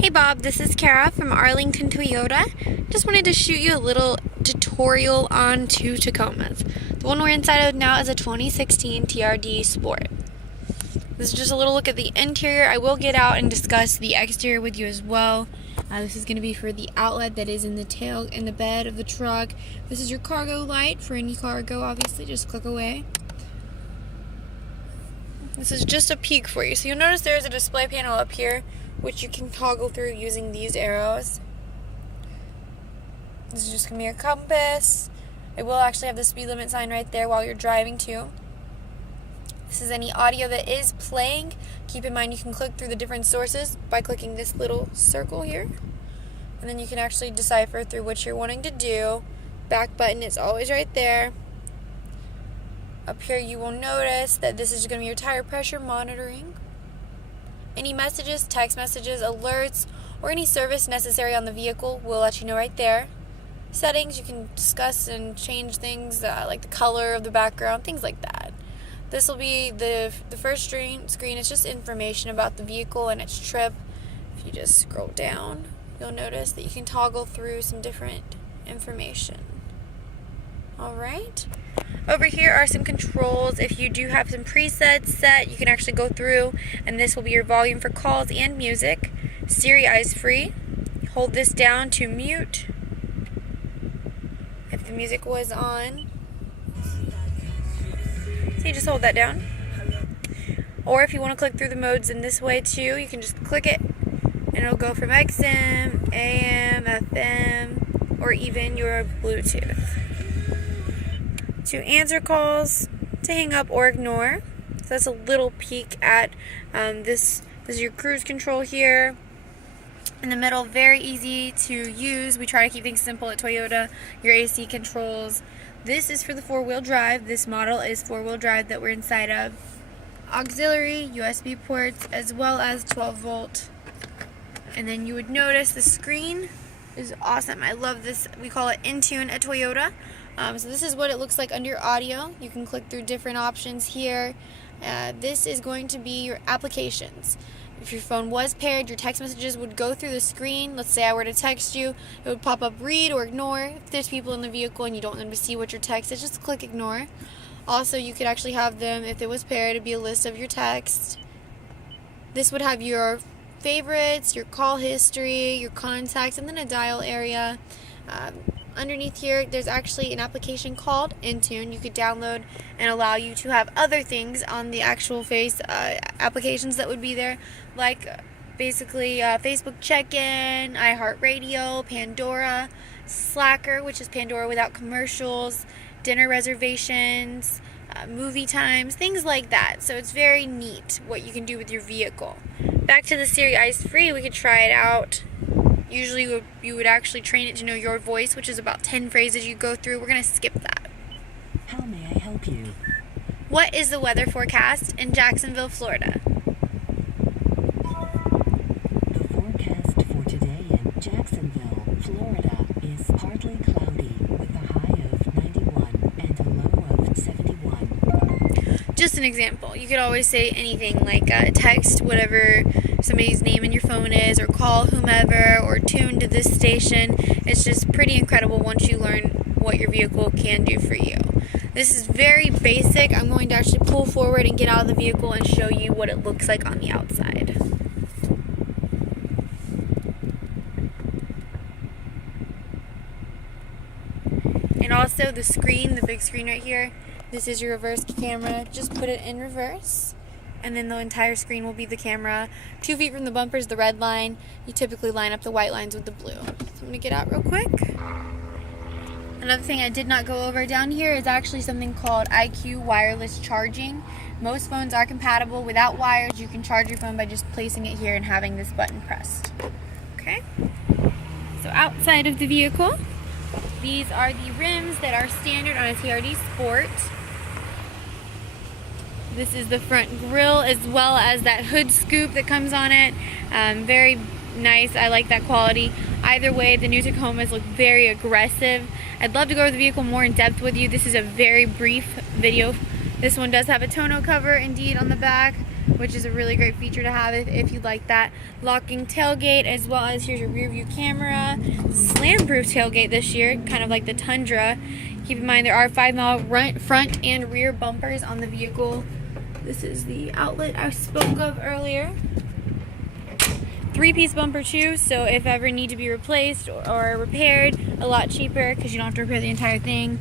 Hey Bob, this is Kara from Arlington Toyota. Just wanted to shoot you a little tutorial on two Tacomas. The one we're inside of now is a 2016 TRD Sport. This is just a little look at the interior. I will get out and discuss the exterior with you as well. This is going to be for the outlet that is in the bed of the truck. This is your cargo light for any cargo, obviously, just click away. This is just a peek for you. So you'll notice there is a display panel up here, which you can toggle through using these arrows. This is just going to be a compass. It will actually have the speed limit sign right there while you're driving too. This is any audio that is playing. Keep in mind you can click through the different sources by clicking this little circle here. And then you can actually decipher through what you're wanting to do. Back button is always right there. Up here you will notice that this is going to be your tire pressure monitoring. Any messages, text messages, alerts, or any service necessary on the vehicle will let you know right there. Settings, you can discuss and change things like the color of the background, things like that. This will be the first screen. It's just information about the vehicle and its trip. If you just scroll down, you'll notice that you can toggle through some different information. Alright. Over here are some controls. If you do have some presets set, you can actually go through, and this will be your volume for calls and music. Siri Eyes Free. Hold this down to mute if the music was on. So you just hold that down. Or if you want to click through the modes in this way too, you can just click it and it'll go from XM, AM, FM, or even your Bluetooth. To answer calls, to hang up or ignore. So that's a little peek at this. This is your cruise control here. In the middle, very easy to use. We try to keep things simple at Toyota. Your AC controls. This is for the four-wheel drive. This model is four-wheel drive that we're inside of. Auxiliary, USB ports, as well as 12 volt. And then you would notice the screen is awesome. I love this. We call it Intune at Toyota. So this is what it looks like under your audio. You can click through different options here. This is going to be your applications. If your phone was paired, your text messages would go through the screen. Let's say I were to text you, it would pop up read or ignore. If there's people in the vehicle and you don't want them to see what your text is, just click ignore. Also, you could actually have them, if it was paired, it'd be a list of your text. This would have your favorites, your call history, your contacts, and then a dial area. Underneath here, there's actually an application called Intune. You could download and allow you to have other things on the actual applications that would be there, like basically Facebook check-in, iHeartRadio, Pandora, Slacker, which is Pandora without commercials, dinner reservations, movie times, things like that. So it's very neat what you can do with your vehicle. Back to the Siri Eyes Free, we could try it out. Usually you would actually train it to know your voice, which is about 10 phrases you go through. We're going to skip that. How may I help you? What is the weather forecast in Jacksonville, Florida? The forecast for today in Jacksonville, Florida is partly cloudy with a high of 91 and a low of 71. Just an example. You could always say anything like text whatever somebody's name in your phone is, or call whomever, or tune to this station. It's just pretty incredible once you learn what your vehicle can do for you. This is very basic. I'm going to actually pull forward and get out of the vehicle and show you what it looks like on the outside. And also the screen, the big screen right here, this is your reverse camera. Just put it in reverse, and then the entire screen will be the camera. 2 feet from the bumper is the red line. You typically line up the white lines with the blue. So I'm going to get out real quick. Another thing I did not go over down here is actually something called IQ wireless charging. Most phones are compatible without wires. You can charge your phone by just placing it here and having this button pressed. Okay? So outside of the vehicle, these are the rims that are standard on a TRD Sport. This is the front grille as well as that hood scoop that comes on it. Very nice. I like that quality. Either way, the new Tacomas look very aggressive. I'd love to go over the vehicle more in depth with you. This is a very brief video. This one does have a tonneau cover indeed on the back. which is a really great feature to have if you like that. Locking tailgate, as well as here's your rear view camera. Slam-proof tailgate this year, kind of like the Tundra. Keep in mind there are 5-mile front and rear bumpers on the vehicle. This is the outlet I spoke of earlier. 3-piece bumper too, so if ever need to be replaced or repaired, a lot cheaper because you don't have to repair the entire thing.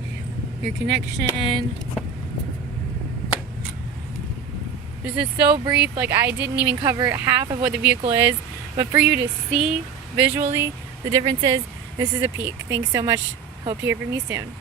Your connection. This is so brief, like I didn't even cover half of what the vehicle is, but for you to see visually the differences, this is a peek. Thanks so much. Hope to hear from you soon.